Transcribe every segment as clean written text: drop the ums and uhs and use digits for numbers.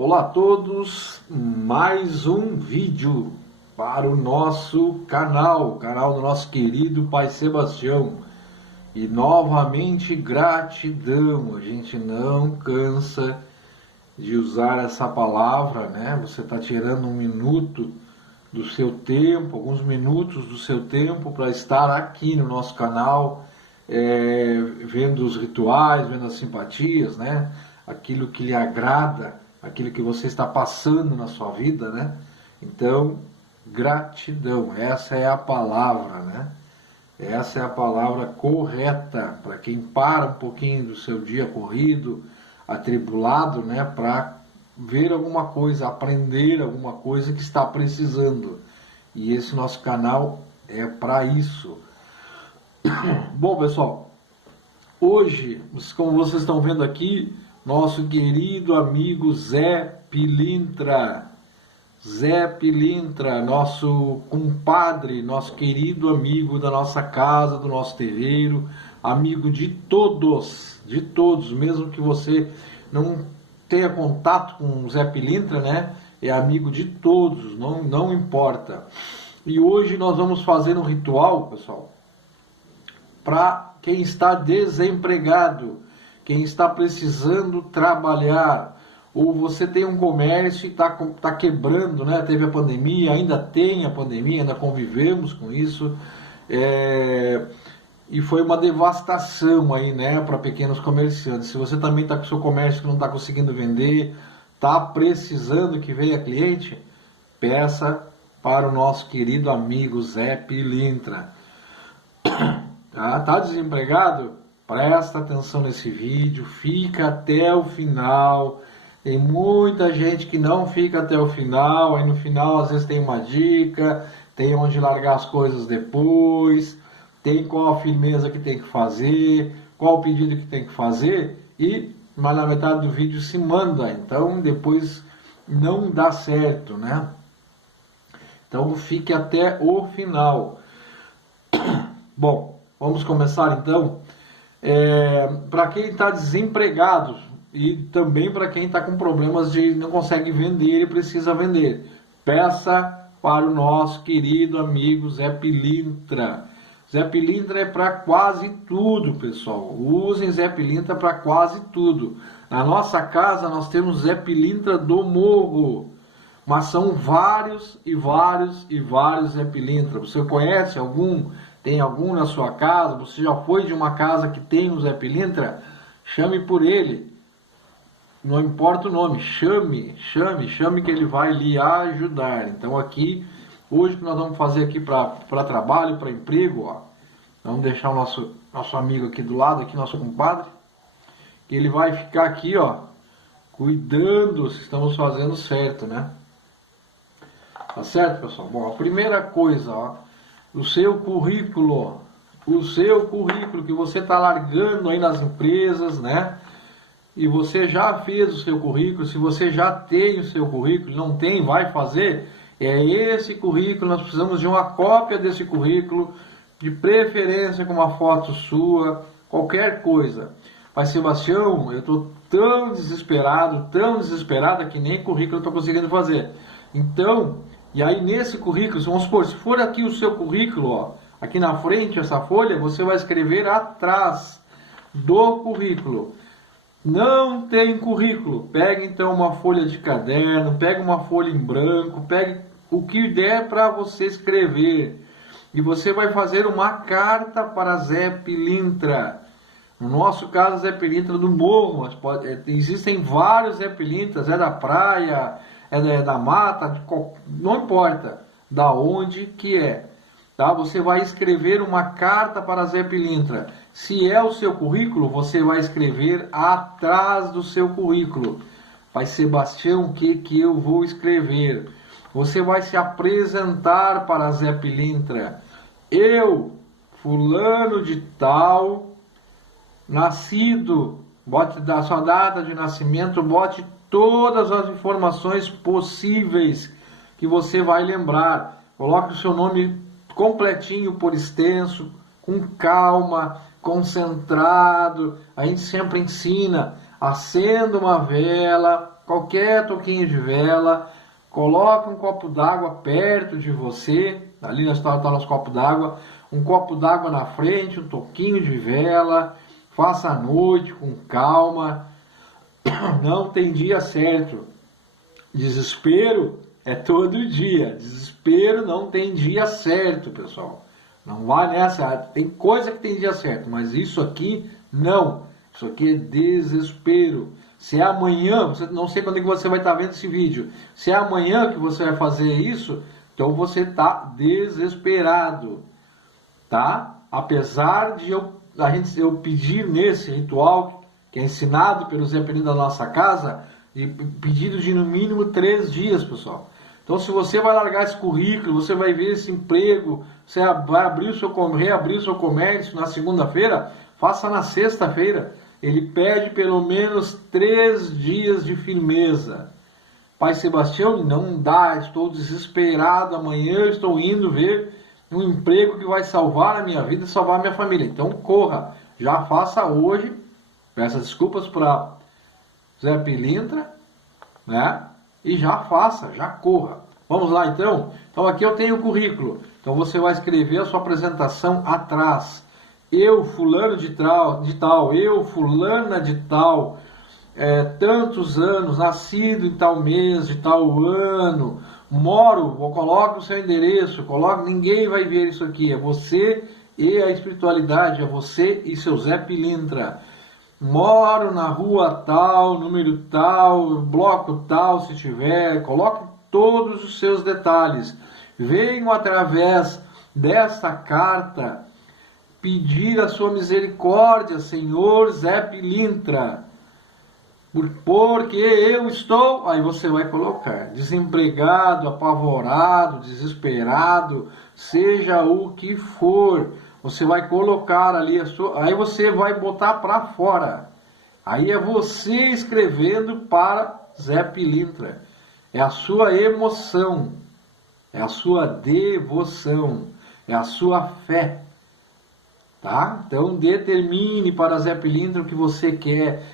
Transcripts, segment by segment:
Olá a todos, mais um vídeo para o nosso canal do nosso querido Pai Sebastião. E novamente gratidão, a gente não cansa de usar essa palavra, né? Você está tirando um minuto do seu tempo, alguns minutos do seu tempo para estar aqui no nosso canal, vendo os rituais, vendo as simpatias, né? Aquilo que lhe agrada, aquilo que você está passando na sua vida, né? Então, gratidão, essa é a palavra, né? Essa é a palavra correta para quem para um pouquinho do seu dia corrido, atribulado, né? Para ver alguma coisa, aprender alguma coisa que está precisando. E esse nosso canal é para isso. Bom, pessoal, hoje, como vocês estão vendo aqui, nosso querido amigo Zé Pilintra, nosso compadre, nosso querido amigo da nossa casa, do nosso terreiro, amigo de todos, mesmo que você não tenha contato com o Zé Pilintra, né? É amigo de todos, não importa. E hoje nós vamos fazer um ritual, pessoal, para quem está desempregado, quem está precisando trabalhar, ou você tem um comércio e está quebrando, né? Teve a pandemia, ainda tem a pandemia, ainda convivemos com isso, e foi uma devastação aí, né, para pequenos comerciantes. Se você também está com o seu comércio que não está conseguindo vender, está precisando que venha cliente, peça para o nosso querido amigo Zé Pilintra. Tá desempregado? Presta atenção nesse vídeo, fica até o final. Tem muita gente que não fica até o final, aí no final às vezes tem uma dica, tem onde largar as coisas depois, tem qual a firmeza que tem que fazer, qual o pedido que tem que fazer, mas na metade do vídeo se manda, então depois não dá certo, né? Então fique até o final. Bom, vamos começar então. Para quem está desempregado e também para quem está com problemas de não consegue vender e precisa vender, peça para o nosso querido amigo Zé Pilintra. Zé Pilintra é para quase tudo, pessoal. Usem Zé Pilintra para quase tudo. Na nossa casa nós temos Zé Pilintra do Morro, mas são vários e vários e vários Zé Pilintra. Você conhece algum? Tem algum na sua casa? Você já foi de uma casa que tem um Zé Pilintra? Chame por ele. Não importa o nome, chame que ele vai lhe ajudar. Então aqui, hoje que nós vamos fazer aqui para trabalho, para emprego, ó, vamos deixar o nosso amigo aqui do lado, aqui nosso compadre, que ele vai ficar aqui, ó, cuidando se estamos fazendo certo, né? Tá certo, pessoal? Bom, a primeira coisa, ó, o seu currículo que você está largando aí nas empresas, né? E você já fez o seu currículo, se você já tem o seu currículo, não tem, vai fazer, é esse currículo, nós precisamos de uma cópia desse currículo, de preferência com uma foto sua, qualquer coisa. Pai Sebastião, eu estou tão desesperada que nem currículo eu estou conseguindo fazer. Então, e aí nesse currículo, vamos supor, se for aqui o seu currículo, ó, aqui na frente, essa folha, você vai escrever atrás do currículo. Não tem currículo, pegue então uma folha de caderno, pegue uma folha em branco, pegue o que der para você escrever. E você vai fazer uma carta para Zé Pilintra. No nosso caso, Zé Pilintra do Morro, mas existem vários Zé Pilintras, é da praia, é da mata, não importa da onde que é. Tá? Você vai escrever uma carta para Zé Pilintra. Se é o seu currículo, você vai escrever atrás do seu currículo. Pai Sebastião, o que eu vou escrever? Você vai se apresentar para Zé Pilintra. Eu, fulano de tal, nascido, bote da sua data de nascimento, bote todas as informações possíveis que você vai lembrar. Coloque o seu nome completinho por extenso, com calma, concentrado. A gente sempre ensina acenda uma vela, qualquer toquinho de vela, coloque um copo d'água perto de você, ali na história está o nosso copo d'água, um copo d'água na frente, um toquinho de vela, faça à noite com calma, não tem dia certo, desespero é todo dia, desespero não tem dia certo, pessoal, não vai nessa, tem coisa que tem dia certo, mas isso aqui não, isso aqui é desespero. Se é amanhã, não sei quando é que você vai estar vendo esse vídeo, se é amanhã que você vai fazer isso, então você está desesperado, tá? Apesar de eu pedir nesse ritual, que é ensinado pelo Zé Pelintra da nossa casa, e pedido de no mínimo 3 dias, pessoal. Então, se você vai largar esse currículo, você vai ver esse emprego, você vai reabrir o seu comércio na segunda-feira, faça na sexta-feira. Ele pede pelo menos 3 dias de firmeza. Pai Sebastião, não dá, estou desesperado, amanhã eu estou indo ver um emprego que vai salvar a minha vida e salvar a minha família. Então corra, já faça hoje, peça desculpas para Zé Pelintra, né? E já faça, já corra. Vamos lá então? Então aqui eu tenho o currículo. Então você vai escrever a sua apresentação atrás. Eu, fulano de tal, eu, fulana de tal, tantos anos, nascido em tal mês, de tal ano, moro, coloque o seu endereço, ninguém vai ver isso aqui, é você e a espiritualidade, é você e seu Zé Pelintra. Moro na rua tal, número tal, bloco tal, se tiver, coloque todos os seus detalhes. Venho através desta carta pedir a sua misericórdia, Senhor Zé Pelintra, porque eu estou, aí você vai colocar, desempregado, apavorado, desesperado, seja o que for, você vai colocar ali aí você vai botar para fora, aí é você escrevendo para Zé Pelintra, é a sua emoção, é a sua devoção, é a sua fé. Tá? Então determine para Zé Pelintra o que você quer.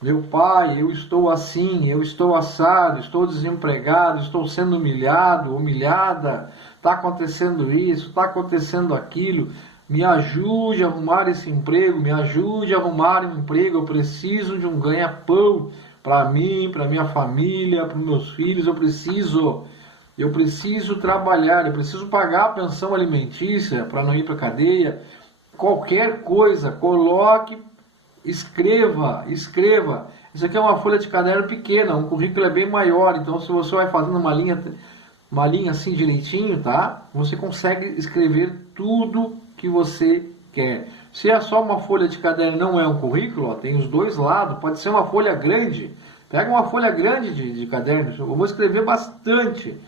Meu pai, eu estou assim, eu estou assado, estou desempregado, estou sendo humilhado, humilhada, está acontecendo isso, está acontecendo aquilo, me ajude a arrumar esse emprego, me ajude a arrumar um emprego, eu preciso de um ganha-pão para mim, para minha família, para os meus filhos, eu preciso trabalhar, eu preciso pagar a pensão alimentícia para não ir para a cadeia. Qualquer coisa, coloque, escreva. Isso aqui é uma folha de caderno pequena, um currículo é bem maior, então se você vai fazendo uma linha assim direitinho, tá? Você consegue escrever tudo que você quer. Se é só uma folha de caderno, não é um currículo, ó, tem os dois lados, pode ser uma folha grande. Pega uma folha grande de caderno, eu vou escrever bastante.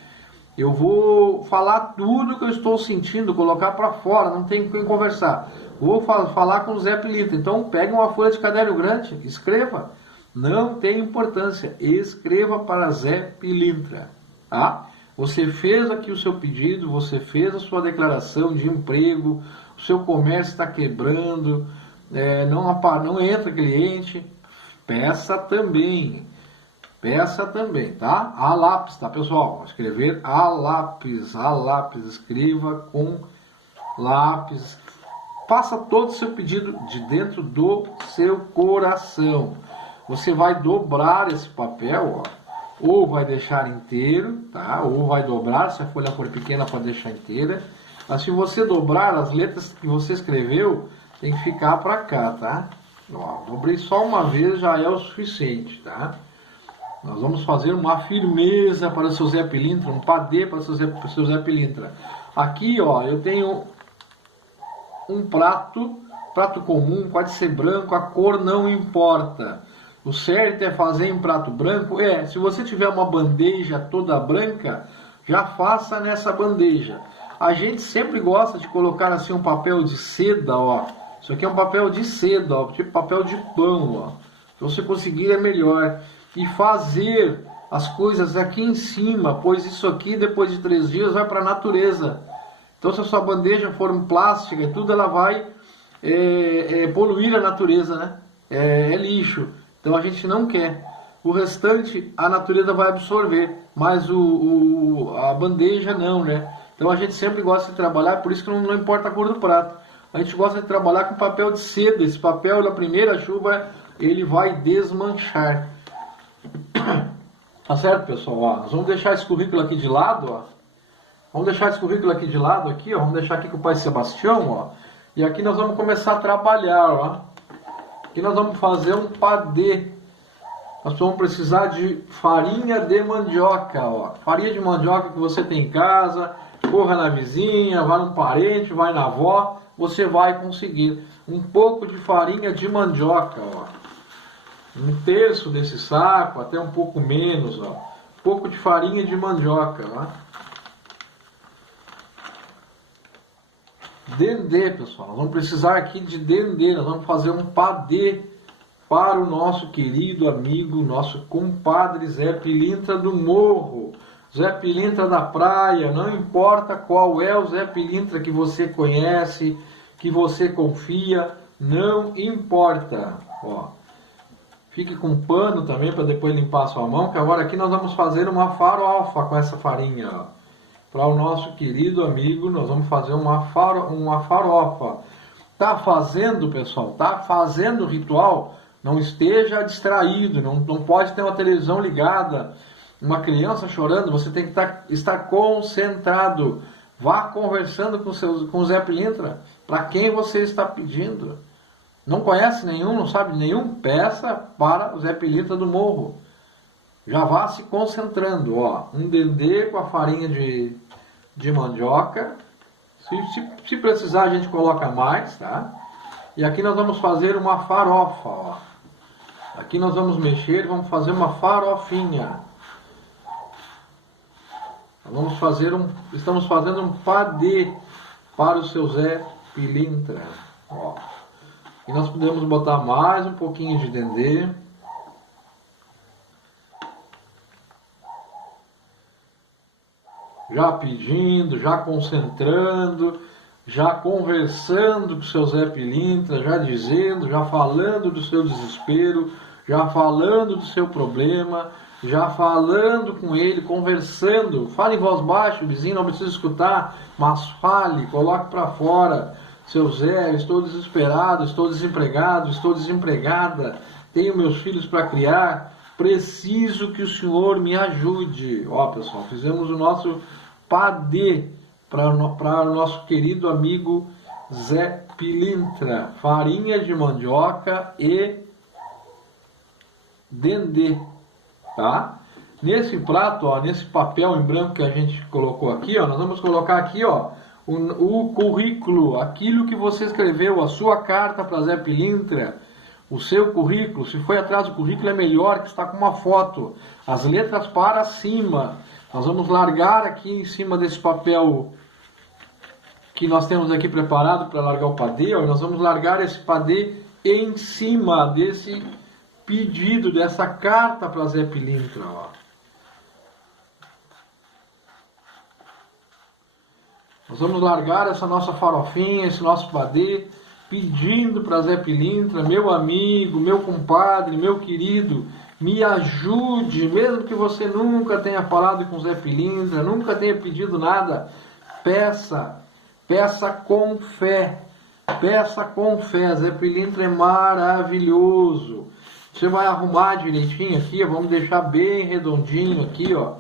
Eu vou falar tudo que eu estou sentindo, colocar para fora, não tem com quem conversar. Vou falar com o Zé Pelintra. Então pegue uma folha de caderno grande, escreva. Não tem importância, escreva para Zé Pelintra. Tá? Você fez aqui o seu pedido, você fez a sua declaração de emprego, o seu comércio está quebrando, não entra cliente, peça também. Peça também, tá? A lápis, tá, pessoal? Vou escrever a lápis, escreva com lápis. Faça todo o seu pedido de dentro do seu coração. Você vai dobrar esse papel, ó, ou vai deixar inteiro, tá? Ou vai dobrar, se a folha for pequena, pode deixar inteira. Mas se você dobrar, as letras que você escreveu tem que ficar para cá, tá? Ó, dobrei só uma vez, já é o suficiente, tá? Nós vamos fazer uma firmeza para o seu Zé Pelintra, um padê para o seu Zé Pelintra. Aqui, ó, eu tenho um prato comum, pode ser branco, a cor não importa. O certo é fazer em prato branco. Se você tiver uma bandeja toda branca, já faça nessa bandeja. A gente sempre gosta de colocar assim um papel de seda, ó. Isso aqui é um papel de seda, ó, tipo papel de pão, ó. Se você conseguir é melhor. E fazer as coisas aqui em cima, pois isso aqui depois de 3 dias vai para a natureza. Então se a sua bandeja for em plástica e tudo, ela vai poluir a natureza, né? É lixo. Então a gente não quer. O restante a natureza vai absorver, mas a bandeja não, né? Então a gente sempre gosta de trabalhar, por isso que não importa a cor do prato. A gente gosta de trabalhar com papel de seda. Esse papel, na primeira chuva, ele vai desmanchar. Tá certo, pessoal? Ó, nós vamos deixar esse currículo aqui de lado, ó. Vamos deixar esse currículo aqui de lado, aqui, ó. Vamos deixar aqui com o Pai Sebastião, ó. E aqui nós vamos começar a trabalhar, ó. Aqui nós vamos fazer um padê. Nós vamos precisar de farinha de mandioca, ó. Farinha de mandioca que você tem em casa, corra na vizinha, vai no parente, vai na avó, você vai conseguir. Um pouco de farinha de mandioca, ó. Um terço desse saco, até um pouco menos, ó. Um pouco de farinha de mandioca, ó. Dendê, pessoal. Nós vamos precisar aqui de dendê. Nós vamos fazer um padê para o nosso querido amigo, nosso compadre Zé Pilintra do Morro. Zé Pilintra da praia. Não importa qual é o Zé Pilintra que você conhece, que você confia. Não importa. Ó. Fique com pano também para depois limpar a sua mão, que agora aqui nós vamos fazer uma farofa com essa farinha, ó. Para o nosso querido amigo, nós vamos fazer uma farofa. Tá fazendo, pessoal? Tá fazendo o ritual? Não esteja distraído, não pode ter uma televisão ligada, uma criança chorando, você tem que estar concentrado. Vá conversando com o Zé Pilintra, para quem você está pedindo. Não conhece nenhum, não sabe nenhum? Peça para o Zé Pilintra do Morro. Já vá se concentrando, ó. Um dendê com a farinha de mandioca. Se precisar a gente coloca mais, tá? E aqui nós vamos fazer uma farofa, ó. Aqui nós vamos mexer, vamos fazer uma farofinha. Estamos fazendo um padê para o seu Zé Pilintra, ó. E nós podemos botar mais um pouquinho de dendê. Já pedindo, já concentrando, já conversando com o seu Zé Pilintra, já dizendo, já falando do seu desespero, já falando do seu problema, já falando com ele, conversando. Fale em voz baixa, o vizinho não precisa escutar, mas fale, coloque para fora. Seu Zé, estou desesperado, estou desempregado, estou desempregada, tenho meus filhos para criar, preciso que o senhor me ajude. Ó, pessoal, fizemos o nosso padê para o nosso querido amigo Zé Pilintra. Farinha de mandioca e dendê, tá? Nesse prato, ó, nesse papel em branco que a gente colocou aqui, ó, nós vamos colocar aqui, ó, o currículo, aquilo que você escreveu, a sua carta para Zé Pilintra, o seu currículo. Se foi atrás do currículo é melhor, que está com uma foto, as letras para cima. Nós vamos largar aqui em cima desse papel que nós temos aqui preparado para largar o padê, ó, nós vamos largar esse padê em cima desse pedido, dessa carta para Zé Pilintra, ó. Nós vamos largar essa nossa farofinha, esse nosso padê, pedindo para Zé Pilintra, meu amigo, meu compadre, meu querido, me ajude, mesmo que você nunca tenha falado com Zé Pilintra, nunca tenha pedido nada, peça com fé, peça com fé. Zé Pilintra é maravilhoso. Você vai arrumar direitinho aqui, ó, vamos deixar bem redondinho aqui, ó.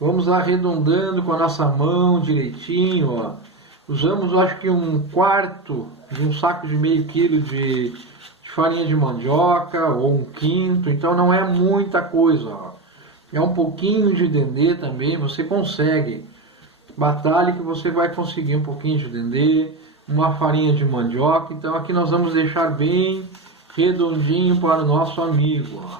Vamos arredondando com a nossa mão direitinho, ó. Usamos, eu acho que 1/4 de um saco de meio quilo de farinha de mandioca, ou 1/5, então não é muita coisa, ó. É um pouquinho de dendê também, você consegue. Batalhe que você vai conseguir um pouquinho de dendê, uma farinha de mandioca. Então aqui nós vamos deixar bem redondinho para o nosso amigo, ó.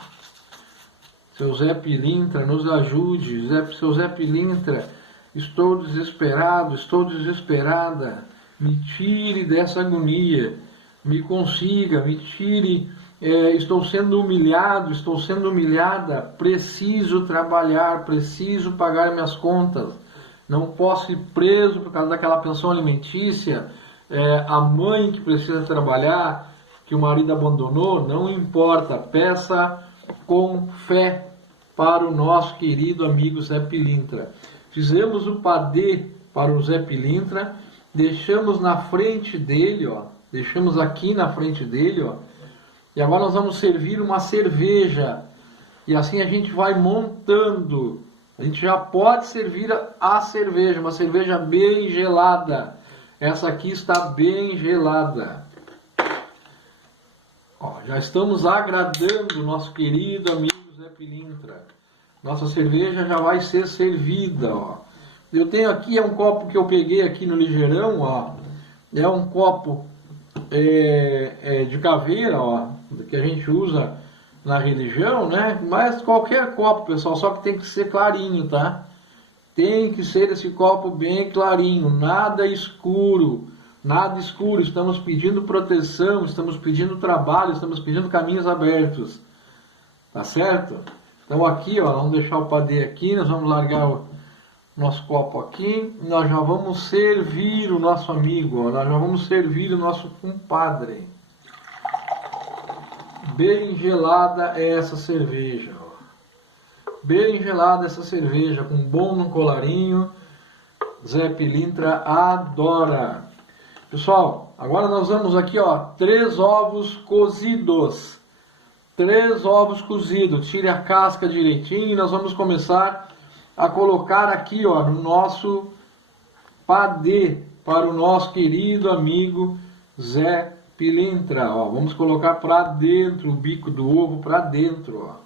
Seu Zé Pilintra, nos ajude. Seu Zé Pilintra, estou desesperado, estou desesperada. Me tire dessa agonia. Me consiga, me tire. Estou sendo humilhado, estou sendo humilhada. Preciso trabalhar, preciso pagar minhas contas. Não posso ir preso por causa daquela pensão alimentícia. A mãe que precisa trabalhar. que o marido abandonou, não importa, peça com fé para o nosso querido amigo Zé Pilintra. Fizemos o padê para o Zé Pilintra, deixamos na frente dele, ó, deixamos aqui na frente dele, ó, e agora nós vamos servir uma cerveja, e assim a gente vai montando. A gente já pode servir a cerveja, uma cerveja bem gelada. Essa aqui está bem gelada. Ó, já estamos agradando o nosso querido amigo Zé Pilintra. Nossa cerveja já vai ser servida, ó. Eu tenho aqui, é um copo que eu peguei aqui no Ligeirão, ó. É um copo de caveira, ó, que a gente usa na religião, né? Mas qualquer copo, pessoal, só que tem que ser clarinho, tá? Tem que ser esse copo bem clarinho, nada escuro, nada escuro. Estamos pedindo proteção, estamos pedindo trabalho, estamos pedindo caminhos abertos, tá certo? Então aqui, ó, vamos deixar o padê aqui, nós vamos largar o nosso copo aqui, nós já vamos servir o nosso amigo, ó, nós já vamos servir o nosso compadre. Bem gelada é essa cerveja, ó. Bem gelada essa cerveja, com bom no colarinho. Zé Pilintra adora. Pessoal, agora nós vamos aqui, ó, 3 ovos cozidos. 3 ovos cozidos. Tire a casca direitinho e nós vamos começar a colocar aqui, ó, no nosso padê para o nosso querido amigo Zé Pilintra, ó. Vamos colocar para dentro o bico do ovo para dentro, ó.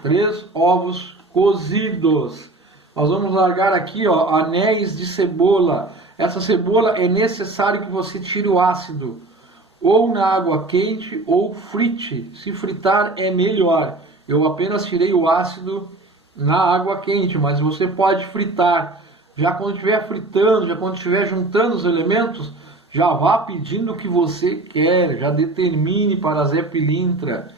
3 ovos cozidos. Nós vamos largar aqui, ó, anéis de cebola. Essa cebola é necessário que você tire o ácido, ou na água quente ou frite. Se fritar é melhor. Eu apenas tirei o ácido na água quente, mas você pode fritar. Já quando estiver fritando, já quando estiver juntando os elementos, já vá pedindo o que você quer, já determine para Zé Pilintra.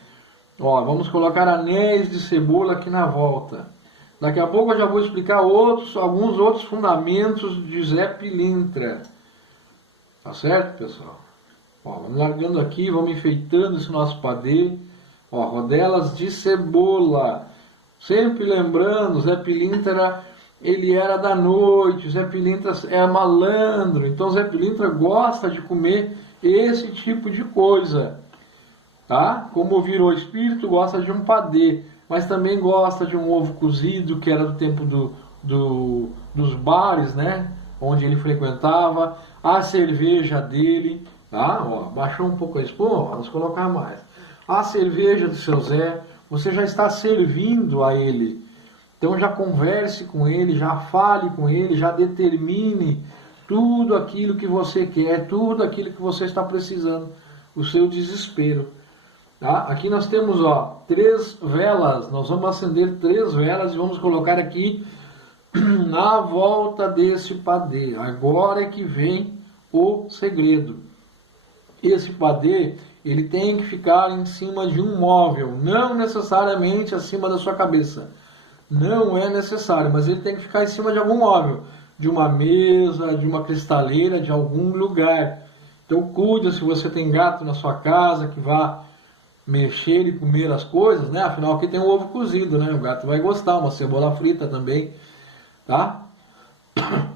Ó, vamos colocar anéis de cebola aqui na volta. Daqui a pouco eu já vou explicar alguns outros fundamentos de Zé Pilintra. Tá certo, pessoal? Ó, vamos largando aqui, vamos enfeitando esse nosso padê. Ó, rodelas de cebola. Sempre lembrando, Zé Pilintra, ele era da noite, Zé Pilintra é malandro, então Zé Pilintra gosta de comer esse tipo de coisa, tá? Como virou espírito, gosta de um padê, mas também gosta de um ovo cozido, que era do tempo dos bares, né? Onde ele frequentava, a cerveja dele, tá? Ó, baixou um pouco a espuma, vamos colocar mais. A cerveja do seu Zé, você já está servindo a ele. Então já converse com ele, já fale com ele, já determine tudo aquilo que você quer, tudo aquilo que você está precisando, o seu desespero. Tá? Aqui nós temos, ó, 3 velas, nós vamos acender 3 velas e vamos colocar aqui na volta desse padê. Agora é que vem o segredo. Esse padê, ele tem que ficar em cima de um móvel, não necessariamente acima da sua cabeça. Não é necessário, mas ele tem que ficar em cima de algum móvel, de uma mesa, de uma cristaleira, de algum lugar. Então cuide se você tem gato na sua casa que vá mexer e comer as coisas, né? Afinal aqui tem um ovo cozido, né? O gato vai gostar, uma cebola frita também, tá?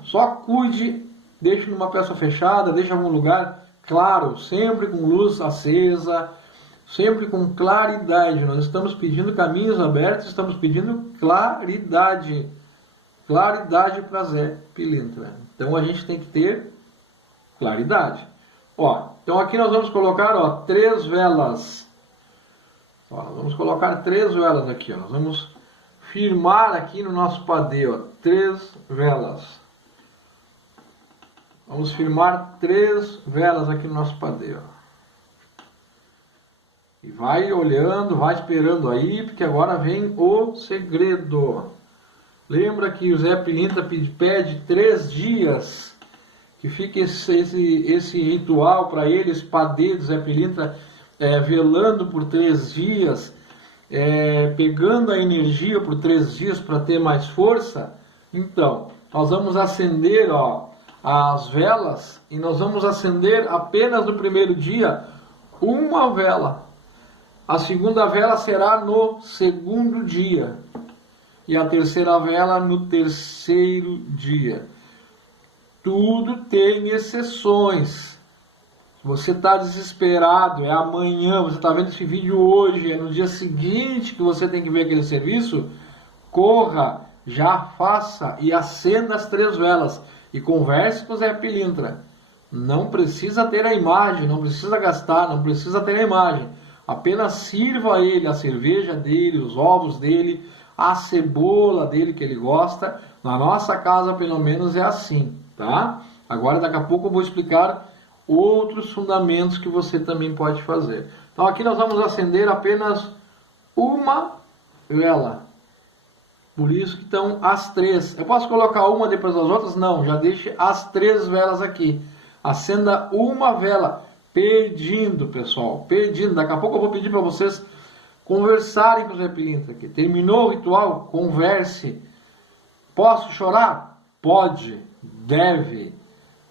Só cuide, deixe numa peça fechada, deixe em algum lugar claro, sempre com luz acesa, sempre com claridade. Nós estamos pedindo caminhos abertos, estamos pedindo claridade. Claridade para Zé Pilintra. Então a gente tem que ter claridade. Ó, então aqui nós vamos colocar, ó, 3 velas. Ó, vamos colocar 3 velas aqui, ó. Nós vamos firmar aqui no nosso padê, ó, 3 velas. Vamos firmar 3 velas aqui no nosso padê, ó. E vai olhando, vai esperando aí, porque agora vem o segredo. Lembra que o Zé Pilintra pede 3 dias, que fique esse ritual para ele, esse padê do Zé Pilintra, velando por 3 dias, pegando a energia por 3 dias para ter mais força. Então, nós vamos acender, ó, as velas e nós vamos acender apenas no primeiro dia uma vela. A segunda vela será no segundo dia e a terceira vela no terceiro dia. Tudo tem exceções. Se você está desesperado, é amanhã, você está vendo esse vídeo hoje, é no dia seguinte que você tem que ver aquele serviço, corra, já faça e acenda as 3 velas e converse com o Zé Pilintra. Não precisa ter a imagem, não precisa gastar, não precisa ter a imagem. Apenas sirva a ele a cerveja dele, os ovos dele, a cebola dele que ele gosta. Na nossa casa, pelo menos, é assim, tá? Agora, daqui a pouco eu vou explicar outros fundamentos que você também pode fazer. Então, aqui nós vamos acender apenas uma vela. Por isso que estão as 3. Eu posso colocar uma depois das outras? Não, já deixe as 3 velas aqui. Acenda uma vela, pedindo, pessoal, pedindo. Daqui a pouco eu vou pedir para vocês conversarem com o Zé Pilintra aqui. Terminou o ritual? Converse. Posso chorar? Pode, deve.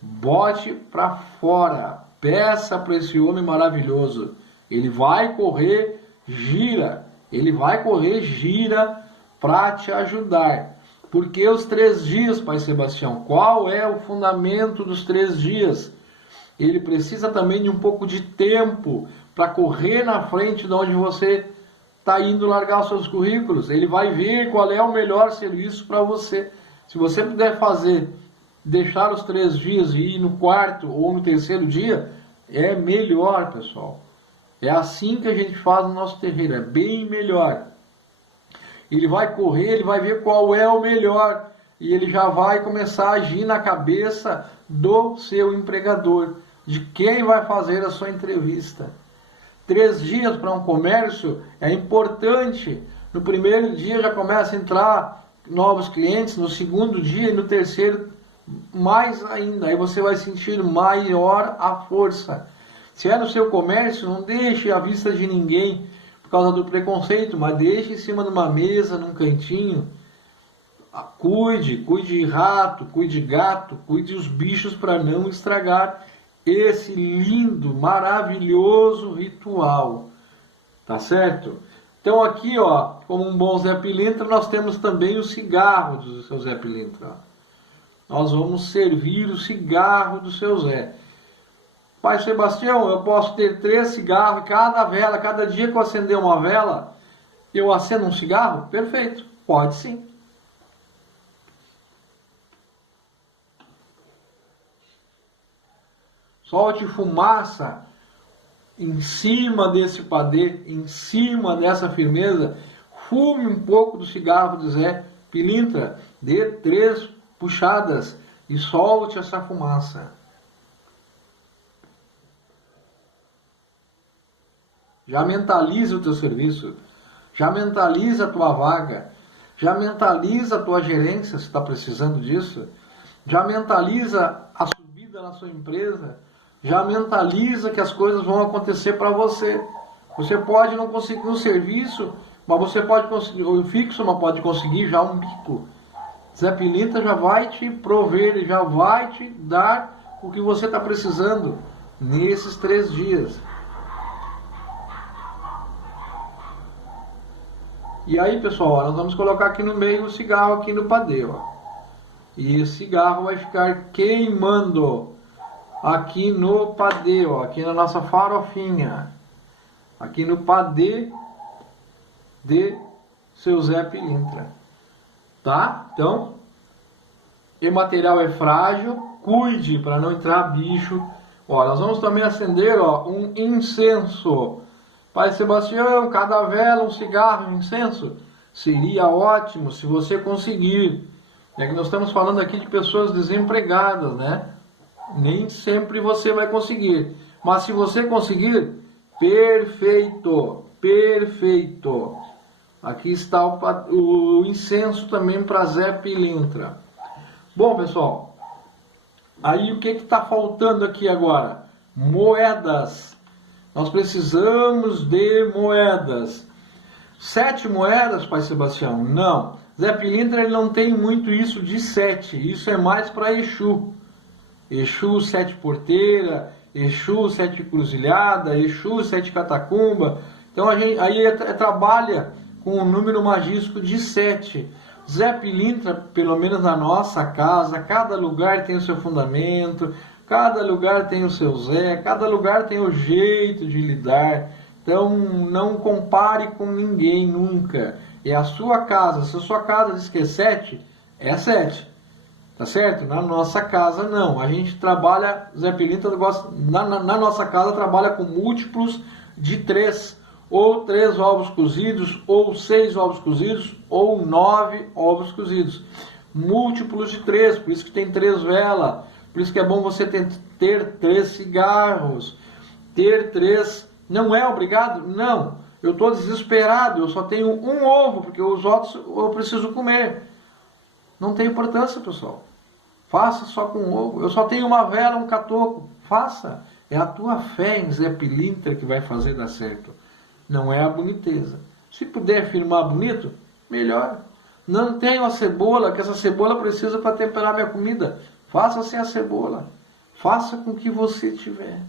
Bote para fora. Peça para esse homem maravilhoso. Ele vai correr, gira. Ele vai correr, gira para te ajudar. Porque os 3 dias, Pai Sebastião, qual é o fundamento dos 3 dias? Ele precisa também de um pouco de tempo para correr na frente de onde você está indo largar os seus currículos. Ele vai ver qual é o melhor serviço para você. Se você puder deixar os 3 dias e ir no 4º ou no 3º dia, é melhor, pessoal. É assim que a gente faz no nosso terreiro, é bem melhor. Ele vai correr, ele vai ver qual é o melhor e ele já vai começar a agir na cabeça do seu empregador, de quem vai fazer a sua entrevista. 3 dias para um comércio é importante. No primeiro dia já começa a entrar novos clientes, no segundo dia e no terceiro mais ainda. Aí você vai sentir maior a força. Se é no seu comércio, não deixe à vista de ninguém por causa do preconceito, mas deixe em cima de uma mesa, num cantinho. Cuide de rato, cuide de gato, cuide dos bichos para não estragar esse lindo, maravilhoso ritual. Tá certo? Então aqui, ó, como um bom Zé Pilintra, nós temos também o cigarro do seu Zé Pilintra. Nós vamos servir o cigarro do seu Zé. Pai Sebastião, eu posso ter 3 cigarros e cada vela, cada dia que eu acender uma vela, eu acendo um cigarro? Perfeito, pode sim. Solte fumaça em cima desse padê, em cima dessa firmeza. Fume um pouco do cigarro do Zé Pilintra, dê 3 puxadas e solte essa fumaça. Já mentaliza o teu serviço, já mentaliza a tua vaga, já mentaliza a tua gerência, se está precisando disso, já mentaliza a subida na sua empresa, já mentaliza que as coisas vão acontecer para você. Você pode não conseguir um serviço, mas você pode conseguir um fixo, mas pode conseguir já um bico. Zé Pilintra já vai te prover, ele já vai te dar o que você está precisando nesses 3 dias. E aí, pessoal, ó, nós vamos colocar aqui no meio o cigarro aqui no padê, ó. E esse cigarro vai ficar queimando aqui no padê, ó, aqui na nossa farofinha. Aqui no padê de seu Zé Pilintra. Tá? Então, o material é frágil, cuide para não entrar bicho. Ó, nós vamos também acender, ó, um incenso. Pai Sebastião, cada vela, um cigarro, um incenso? Seria ótimo se você conseguir. É que nós estamos falando aqui de pessoas desempregadas, né? Nem sempre você vai conseguir. Mas se você conseguir, perfeito, perfeito. Aqui está o incenso também para Zé Pilintra. Bom, pessoal, aí o que está faltando aqui agora? Moedas. Nós precisamos de moedas. 7 moedas, Pai Sebastião? Não. Zé Pilintra ele não tem muito isso de 7. Isso é mais para Exu. Exu sete porteira, Exu sete cruzilhada, Exu sete catacumba. Então a gente aí trabalha com o número magístico de 7. Zé Pilintra, pelo menos na nossa casa, cada lugar tem o seu fundamento, cada lugar tem o seu Zé, cada lugar tem o jeito de lidar. Então não compare com ninguém nunca. É a sua casa. Se a sua casa diz que é 7, é 7. Tá certo? Na nossa casa não. A gente trabalha, Zé Pilintra gosta, na nossa casa trabalha com múltiplos de 3. Ou 3 ovos cozidos, ou 6 ovos cozidos, ou 9 ovos cozidos. Múltiplos de 3, por isso que tem 3 velas. Por isso que é bom você ter 3 cigarros. Ter 3... Não é obrigado? Não. Eu estou desesperado, eu só tenho um ovo, porque os outros eu preciso comer. Não tem importância, pessoal. Faça só com um ovo. Eu só tenho uma vela, um catoco. Faça. É a tua fé em Zé Pilintra que vai fazer dar certo. Não é a boniteza. Se puder firmar bonito, melhor. Não tenho a cebola, que essa cebola precisa para temperar minha comida. Faça sem a cebola. Faça com o que você tiver.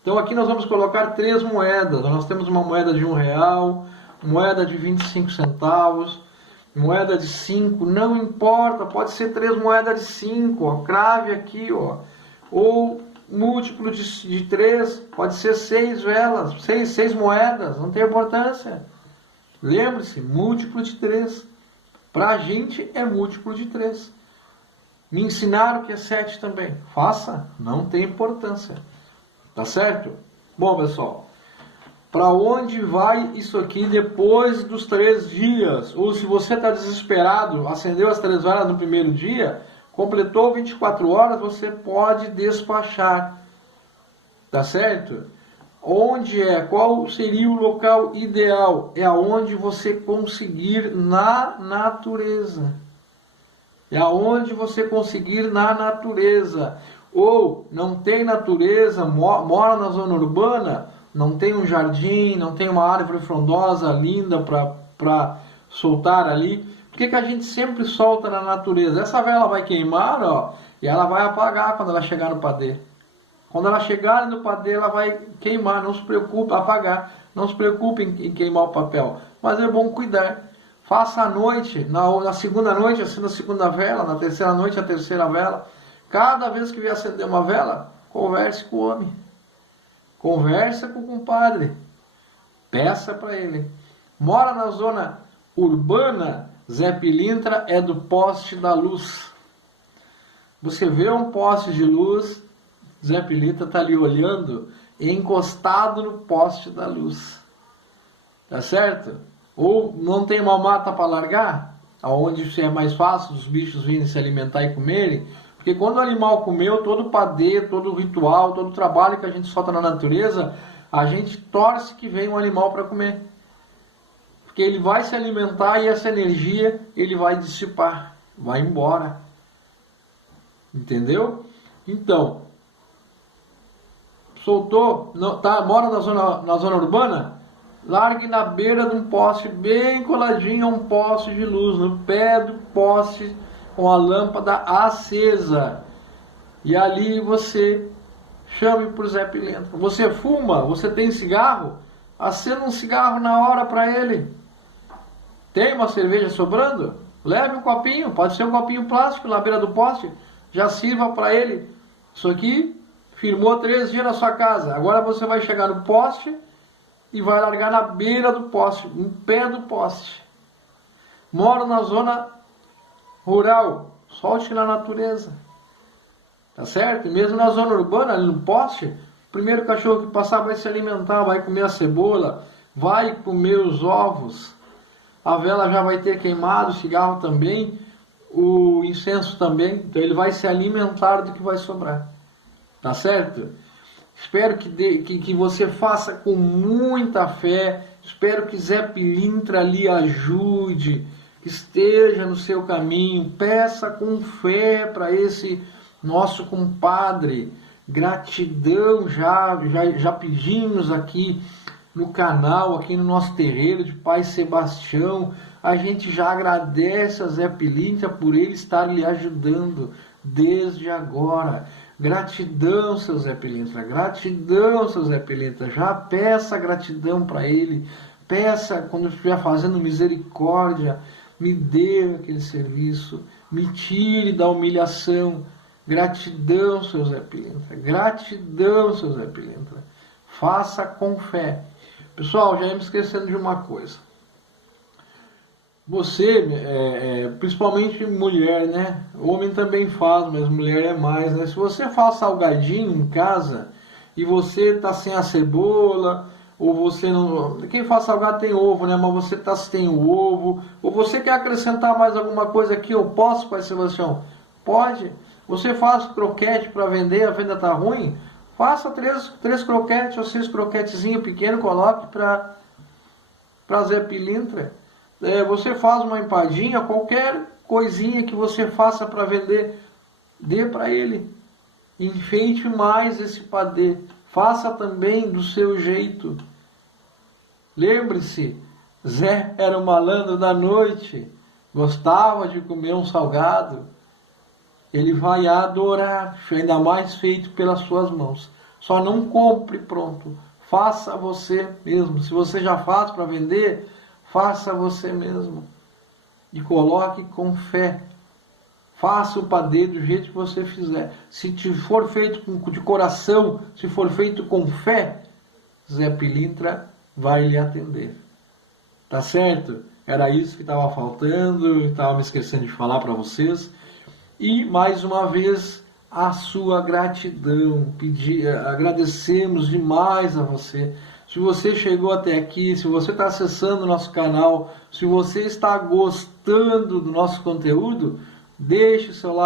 Então aqui nós vamos colocar 3 moedas. Nós temos uma moeda de R$1, moeda de 25 centavos, moeda de 5, não importa, pode ser 3 moedas de 5, ó, crave aqui, ó, ou múltiplo de 3, pode ser 6 velas, 6 moedas, não tem importância. Lembre-se, múltiplo de 3. Para a gente é múltiplo de 3. Me ensinaram que é 7 também. Faça, não tem importância. Tá certo? Bom, pessoal, para onde vai isso aqui depois dos 3 dias? Ou se você está desesperado, acendeu as 3 velas no primeiro dia, completou 24 horas, você pode despachar. Tá certo? Onde é? Qual seria o local ideal? É aonde você conseguir na natureza. É aonde você conseguir na natureza. Ou não tem natureza, mora na zona urbana, não tem um jardim, não tem uma árvore frondosa linda para soltar ali. Por que a gente sempre solta na natureza? Essa vela vai queimar, ó, e ela vai apagar quando ela chegar no padê. Quando ela chegar no padê, ela vai queimar, não se preocupe, apagar. Não se preocupe em queimar o papel. Mas é bom cuidar. Faça à noite, na segunda noite, acenda a segunda vela, na terceira noite, a terceira vela. Cada vez que vier acender uma vela, converse com o homem. Conversa com o compadre. Peça para ele. Mora na zona urbana, Zé Pilintra é do poste da luz. Você vê um poste de luz, Zé Pilintra está ali olhando, encostado no poste da luz. Tá certo? Ou não tem uma mata para largar, aonde é mais fácil os bichos virem se alimentar e comerem. Porque quando o animal comeu, todo o padê, todo o ritual, todo o trabalho que a gente solta na natureza, a gente torce que venha um animal para comer. Porque ele vai se alimentar e essa energia ele vai dissipar, vai embora. Entendeu? Então, soltou, mora na zona urbana, largue na beira de um poste, bem coladinho a um poste de luz, no pé do poste, com a lâmpada acesa. E ali você chame por Zé Pilintra. Você fuma? Você tem cigarro? Acenda um cigarro na hora para ele. Tem uma cerveja sobrando? Leve um copinho, pode ser um copinho plástico na beira do poste. Já sirva para ele. Isso aqui firmou 3 dias na sua casa. Agora você vai chegar no poste e vai largar na beira do poste, no pé do poste. Moro na zona rural, solte na natureza. Tá certo? E mesmo na zona urbana, ali no poste, o primeiro cachorro que passar vai se alimentar, vai comer a cebola, vai comer os ovos. A vela já vai ter queimado, o cigarro também, o incenso também. Então ele vai se alimentar do que vai sobrar. Tá certo? Espero que você faça com muita fé. Espero que Zé Pilintra lhe ajude, que esteja no seu caminho. Peça com fé para esse nosso compadre. Gratidão, já pedimos aqui no canal, aqui no nosso terreiro de Pai Sebastião. A gente já agradece a Zé Pilintra por ele estar lhe ajudando desde agora. Gratidão, seu Zé Pilintra, gratidão, seu Zé Pilintra. Já peça gratidão para ele. Peça, quando estiver fazendo misericórdia, me dê aquele serviço, me tire da humilhação. Gratidão, seu Zé Pilintra, gratidão, seu Zé Pilintra. Faça com fé. Pessoal, já ia me esquecendo de uma coisa. Você, principalmente mulher, né? Homem também faz, mas mulher é mais, né? Se você faz salgadinho em casa e você tá sem a cebola, ou você não... Quem faz salgado tem ovo, né? Mas você tá sem o ovo, ou você quer acrescentar mais alguma coisa aqui, eu posso, Pai Sebastião? Pode. Você faz croquete para vender, a venda tá ruim? Faça 3 croquetes ou 6 croquetezinhos pequenos, coloque para Zé Pilintra. Você faz uma empadinha, qualquer coisinha que você faça para vender, dê para ele. Enfeite mais esse padê. Faça também do seu jeito. Lembre-se, Zé era um malandro da noite, gostava de comer um salgado. Ele vai adorar, ainda mais feito pelas suas mãos. Só não compre pronto. Faça você mesmo. Se você já faz para vender, faça você mesmo. E coloque com fé. Faça o padê do jeito que você fizer. Se for feito de coração, se for feito com fé, Zé Pilintra vai lhe atender. Tá certo? Era isso que estava faltando, estava me esquecendo de falar para vocês. E mais uma vez a sua gratidão. Agradecemos demais a você. Se você chegou até aqui, se você está acessando o nosso canal, se você está gostando do nosso conteúdo, deixe o seu like.